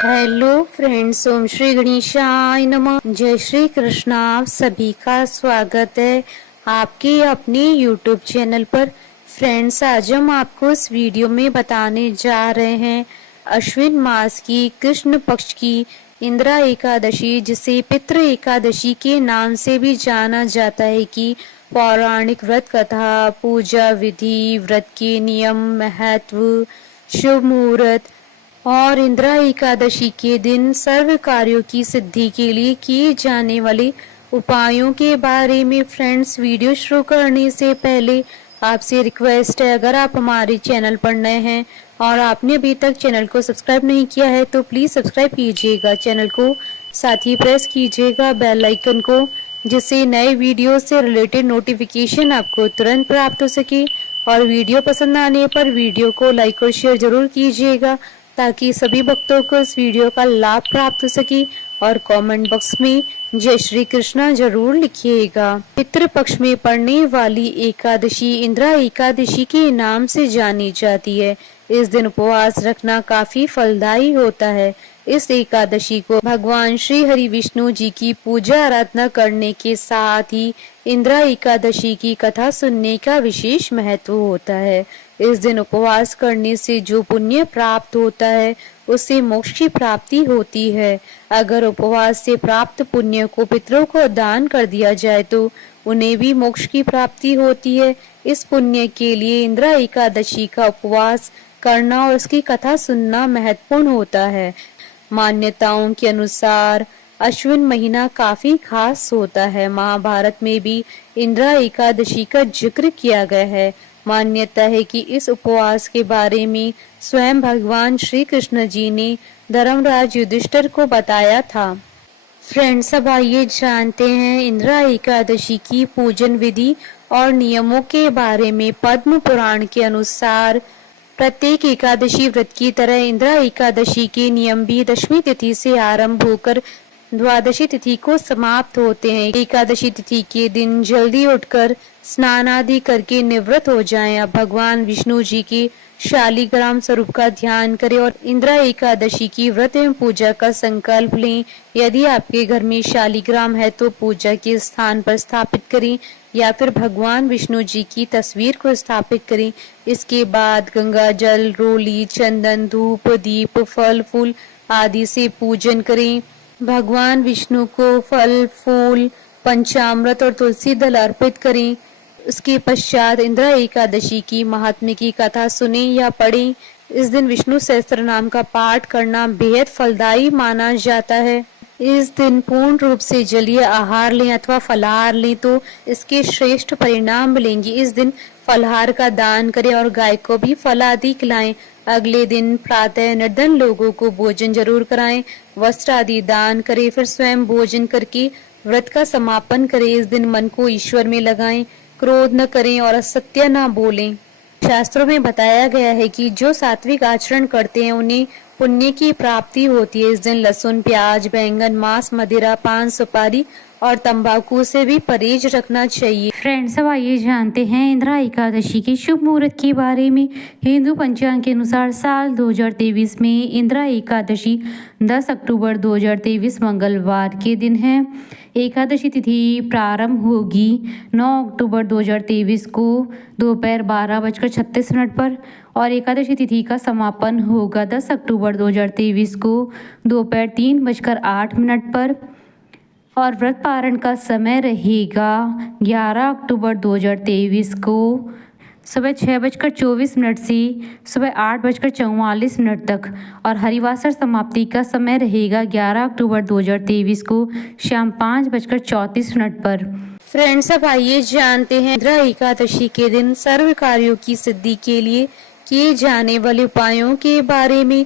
Hello friends, ओम श्री गणेशाय नमः। जय श्री कृष्णा। आप सभी का स्वागत है आपके अपने यूट्यूब चैनल पर। फ्रेंड्स, आज हम आपको इस वीडियो में बताने जा रहे हैं अश्विन मास की कृष्ण पक्ष की इंदिरा एकादशी, जिसे पितृ एकादशी के नाम से भी जाना जाता है, की पौराणिक व्रत कथा, पूजा विधि, व्रत के नियम, महत्व, शुभ मुहूर्त और इंदिरा एकादशी के दिन सर्व कार्यों की सिद्धि के लिए किए जाने वाले उपायों के बारे में। फ्रेंड्स, वीडियो शुरू करने से पहले आपसे रिक्वेस्ट है, अगर आप हमारे चैनल पर नए हैं और आपने अभी तक चैनल को सब्सक्राइब नहीं किया है तो प्लीज सब्सक्राइब कीजिएगा चैनल को, साथ ही प्रेस कीजिएगा बेल आइकन को, जिससे नए वीडियो से रिलेटेड नोटिफिकेशन आपको तुरंत प्राप्त हो सके। और वीडियो पसंद आने पर वीडियो को लाइक और शेयर जरूर कीजिएगा ताकि सभी भक्तों को इस वीडियो का लाभ प्राप्त हो सके। और कमेंट बॉक्स में जय श्री कृष्णा जरूर लिखिएगा। पितृ पक्ष में पड़ने वाली एकादशी इंदिरा एकादशी के नाम से जानी जाती है। इस दिन उपवास रखना काफी फलदायी होता है। इस एकादशी को भगवान श्री हरि विष्णु जी की पूजा आराधना करने के साथ ही इंदिरा एकादशी की कथा सुनने का विशेष महत्व होता है। इस दिन उपवास करने से जो पुण्य प्राप्त होता है उससे मोक्ष की प्राप्ति होती है। अगर उपवास से प्राप्त पुण्य को पितरों को दान कर दिया जाए तो उन्हें भी मोक्ष की प्राप्ति होती है। इस पुण्य के लिए इंदिरा एकादशी का उपवास करना और उसकी कथा सुनना महत्वपूर्ण होता है। मान्यताओं के अनुसार अश्विन महीना काफी खास होता है। महाभारत में भी इंदिरा एकादशी का जिक्र किया गया है। मान्यता है कि इस उपवास के बारे में स्वयं भगवान श्री कृष्ण जी ने धर्मराज युधिष्ठिर को बताया था। फ्रेंड्स, अब आइए जानते हैं इंदिरा एकादशी की पूजन विधि और नियमों के बारे में। पद्म पुराण के अनुसार प्रत्येक एकादशी व्रत की तरह इंदिरा एकादशी के नियम भी दशमी तिथि से आरंभ होकर द्वादशी तिथि को समाप्त होते हैं। एकादशी तिथि के दिन जल्दी उठकर स्नान आदि करके निवृत्त हो जाएं। अब भगवान विष्णु जी के शालिग्राम स्वरूप का ध्यान करें और इंदिरा एकादशी की व्रत एवं पूजा का संकल्प लें। यदि आपके घर में शालिग्राम है तो पूजा के स्थान पर स्थापित करें या फिर भगवान विष्णु जी की तस्वीर को स्थापित करें। इसके बाद गंगा जल, रोली, चंदन, धूप, दीप, फल फूल आदि से पूजन करें। भगवान विष्णु को फल फूल, पंचामृत और तुलसी दल अर्पित करें। उसके पश्चात इंदिरा एकादशी की महात्म्य की कथा सुने या पढ़ें। इस दिन विष्णु सहस्त्र नाम का पाठ करना बेहद फलदायी माना जाता है। इस दिन पूर्ण रूप से जलीय आहार लें अथवा फलाहार लें तो इसके श्रेष्ठ परिणाम मिलेंगे। इस दिन फलाहार का दान करें और गाय को भी फल आदि खिलाएं। अगले दिन प्रातः निर्धन लोगों को भोजन जरूर कराएं, वस्त्र आदि दान करें, फिर स्वयं भोजन करके व्रत का समापन करें। इस दिन मन को ईश्वर में लगाएं, क्रोध न करें और असत्य न बोलें। शास्त्रों में बताया गया है कि जो सात्विक आचरण करते हैं उन्हें पुण्य की प्राप्ति होती है। इस दिन लहसुन, प्याज, बैंगन, मांस, मदिरा, पान, सुपारी और तंबाकू से भी परहेज रखना चाहिए। फ्रेंड्स, अब आइए जानते हैं इंदिरा एकादशी के शुभ मुहूर्त के बारे में। हिंदू पंचांग के अनुसार साल 2023 में इंदिरा एकादशी 10 अक्टूबर 2023 मंगलवार के दिन है। एकादशी तिथि प्रारंभ होगी 9 अक्टूबर 2023 को दोपहर 12:36 पर और एकादशी तिथि का समापन होगा 10 अक्टूबर 2023 को दोपहर 3:08 पर और व्रत पारण का समय रहेगा 11 अक्टूबर 2023 को सुबह 6:24 से सुबह 8:44 तक और हरिवासर समाप्ति का समय रहेगा 11 अक्टूबर 2023 को शाम 5:34 पर। फ्रेंड्स, अब आइए जानते हैं इंदिरा एकादशी के दिन सर्व कार्यों की सिद्धि के लिए किए जाने वाले उपायों के बारे में।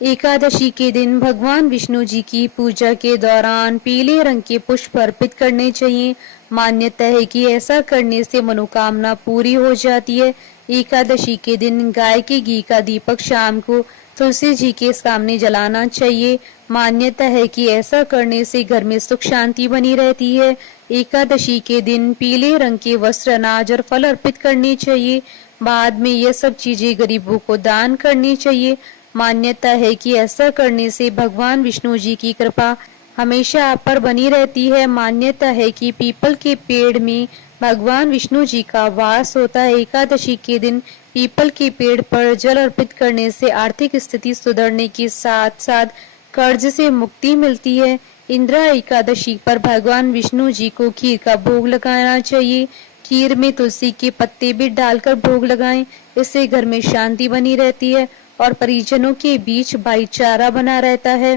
एकादशी के दिन भगवान विष्णु जी की पूजा के दौरान पीले रंग के पुष्प अर्पित करने चाहिए। मान्यता है कि ऐसा करने से मनोकामना पूरी हो जाती है। एकादशी के दिन गाय के घी का दीपक शाम को तुलसी जी के सामने जलाना चाहिए। मान्यता है कि ऐसा करने से घर में सुख शांति बनी रहती है। एकादशी के दिन पीले रंग के वस्त्र, अनाज और फल अर्पित करने चाहिए। बाद में यह सब चीजें गरीबों को दान करनी चाहिए। मान्यता है कि ऐसा करने से भगवान विष्णु जी की कृपा हमेशा आप पर बनी रहती है। मान्यता है कि पीपल के पेड़ में भगवान विष्णु जी का वास होता है। एकादशी के दिन पीपल के पेड़ पर जल अर्पित करने से आर्थिक स्थिति सुधरने के साथ साथ कर्ज से मुक्ति मिलती है। इंदिरा एकादशी पर भगवान विष्णु जी को खीर का भोग लगाना चाहिए। खीर में तुलसी के पत्ते भी डालकर भोग लगाएं। इससे घर में शांति बनी रहती है और परिजनों के बीच भाईचारा बना रहता है।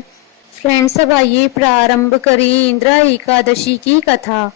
फ्रेंड्स, अब आइए प्रारंभ करें इंदिरा एकादशी की कथा।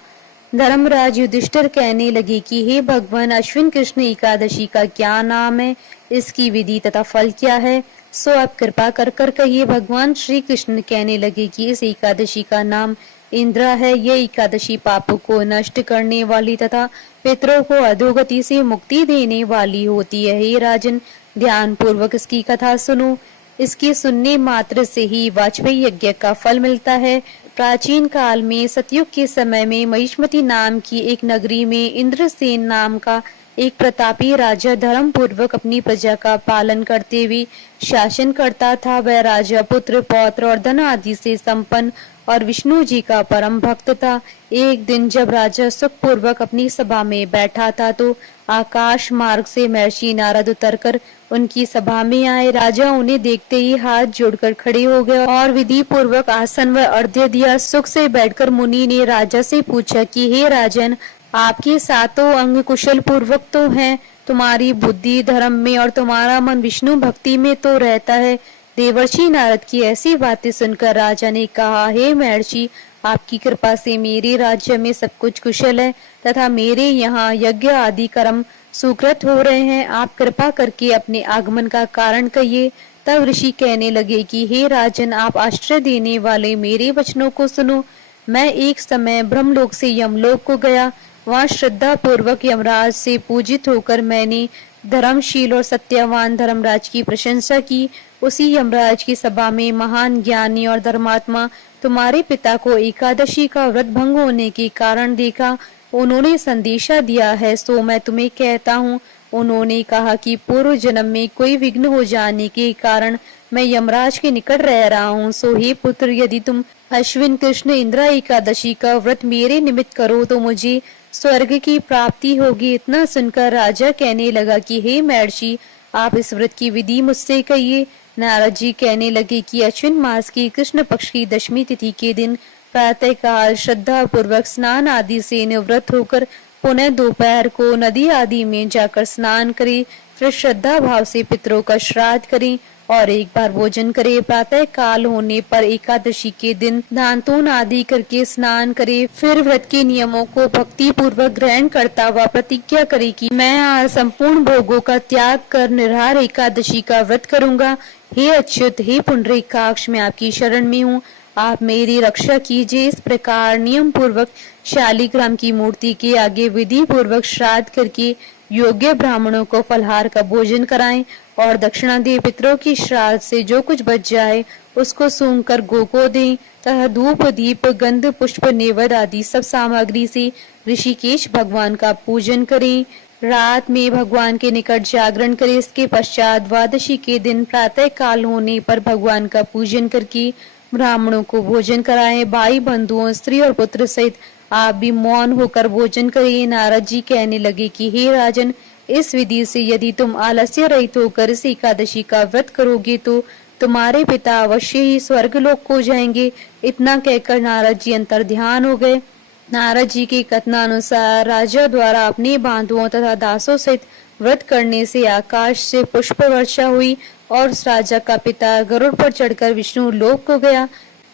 धर्मराज युधिष्ठिर कहने लगे कि हे भगवान, अश्विन कृष्ण एकादशी का क्या नाम है, इसकी विधि तथा फल क्या है, सो आप कृपा कर कर कहिए। भगवान श्री कृष्ण कहने लगे कि इस एकादशी का नाम इंदिरा है। यह एकादशी पापों को नष्ट करने वाली तथा पितरों को अधोगति से मुक्ति देने वाली होती है। हे राजन, ध्यान पूर्वक इसकी कथा सुनो। इसके सुनने मात्र से ही वाजपेयी यज्ञ का फल मिलता है। प्राचीन काल में सतयुग के समय में महिष्मती नाम की एक नगरी में इंद्रसेन नाम का एक प्रतापी राजा धर्म पूर्वक अपनी प्रजा का पालन करते हुए शासन करता था। वह राजा पुत्र पौत्र और धन आदि से संपन्न और विष्णु जी का परम भक्त था। एक दिन जब राजा सुख पूर्वक अपनी सभा में बैठा था तो आकाश मार्ग से महर्षि नारद उतरकर उनकी सभा में आए। राजा उन्हें देखते ही हाथ जोड़कर खड़े हो गए और विधि पूर्वक आसन व अर्घ्य दिया। सुख से बैठकर मुनि ने राजा से पूछा कि हे राजन, आपके सातों अंग कुशल पूर्वक तो हैं, तुम्हारी बुद्धि धर्म में और तुम्हारा मन विष्णु भक्ति में तो रहता है। देवर्षि नारद की ऐसी बातें सुनकर राजा ने कहा, हे महर्षि, आपकी कृपा से मेरे राज्य में सब कुछ कुशल है तथा मेरे यहाँ यज्ञ आदि कर्म सुकृत हो रहे हैं। आप कृपा करके अपने आगमन का कारण कहिए। तब ऋषि कहने लगे कि हे राजन, आप आश्रय देने वाले मेरे वचनों को सुनो। मैं एक समय ब्रह्मलोक से यमलोक को गया। वहाँ श्रद्धा पूर्वक यमराज से पूजित होकर मैंने धर्मशील और सत्यवान धर्मराज की प्रशंसा की। उसी यमराज की सभा में महान ज्ञानी और धर्मात्मा तुम्हारे पिता को एकादशी का व्रत भंग होने के कारण देखा। उन्होंने संदेशा दिया है, सो मैं तुम्हें कहता हूँ। उन्होंने कहा कि पूर्व जन्म में कोई विघ्न हो जाने के कारण मैं यमराज के निकट रह रहा हूँ। सो हे पुत्र, यदि तुम अश्विन कृष्ण इंदिरा एकादशी का व्रत मेरे निमित्त करो तो मुझे स्वर्ग की प्राप्ति होगी। इतना सुनकर राजा कहने लगा कि हे महर्षि, आप इस व्रत की विधि मुझसे कहिए। नारद जी कहने लगे कि अश्विन मास की कृष्ण पक्ष की दशमी तिथि के दिन प्रातः काल श्रद्धा पूर्वक स्नान आदि से निवृत्त होकर पुनः दोपहर को नदी आदि में जाकर स्नान करें। फिर श्रद्धा भाव से पितरों का श्राद्ध करें और एक बार भोजन करे। प्रातः काल होने पर एकादशी के दिन दांतोन आदि करके स्नान करे। फिर व्रत के नियमों को भक्ति पूर्वक ग्रहण करता हुआ प्रतिज्ञा करे कि मैं आज संपूर्ण भोगों का त्याग कर निराहार एकादशी का व्रत करूंगा। हे अच्युत, हे पुंडरीकाक्ष, मैं आपकी शरण में हूँ, आप मेरी रक्षा कीजिए। इस प्रकार नियम पूर्वक शालिग्राम की मूर्ति के आगे विधि पूर्वक श्राद्ध करके योग्य ब्राह्मणों को फलहार का भोजन कराएं और दक्षिणा दे। पितरों की श्राद्ध से जो कुछ बच जाए उसको सूंघ कर गो को दें तथा धूप दीप गंध पुष्प नेवद आदि सब सामग्री से ऋषिकेश भगवान का पूजन करें। रात में भगवान के निकट जागरण करें। इसके पश्चात द्वादशी के दिन प्रातः काल होने पर भगवान का पूजन करके ब्राह्मणों को भोजन कराएं। भाई बंधुओं, स्त्री और पुत्र सहित आप भी मौन होकर भोजन करिए। नारद जी कहने लगे कि हे राजन, इस विधि से यदि तुम आलस्य रहित होकर इस एकादशी का व्रत करोगे तो तुम्हारे पिता अवश्य ही स्वर्गलोक को जाएंगे। इतना कहकर नारद जी अंतर ध्यान हो गए। नारद जी के कथनानुसार राजा द्वारा अपने बांधुओं तथा दासों सहित व्रत करने से आकाश से पुष्प वर्षा हुई और उस राजा का पिता गरुड़ पर चढ़कर विष्णु लोक को गया।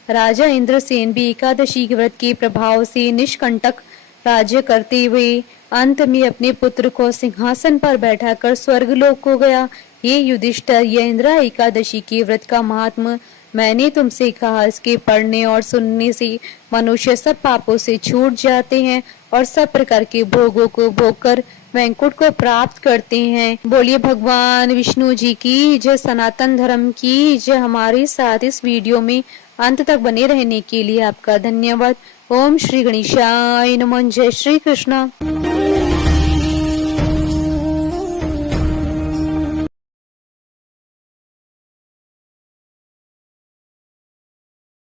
राजा इंद्रसेन भी एकादशी के व्रत के प्रभाव से निष्कंटक राज्य करते हुए अंत में अपने पुत्र को सिंहासन पर बैठाकर स्वर्गलोक को गया। हे युधिष्ठिर, यह इंदिरा एकादशी के व्रत का महात्म मैंने तुमसे कहा। इसके पढ़ने और सुनने से मनुष्य सब पापों से छूट जाते हैं और सब प्रकार के भोगों को भोग कर वैकुंठ को प्राप्त करते हैं। बोलिए भगवान विष्णु जी की जय, सनातन धर्म की जय। हमारे साथ इस वीडियो में अंत तक बने रहने के लिए आपका धन्यवाद। ओम श्री गणेशाय नमः। जय श्री कृष्ण।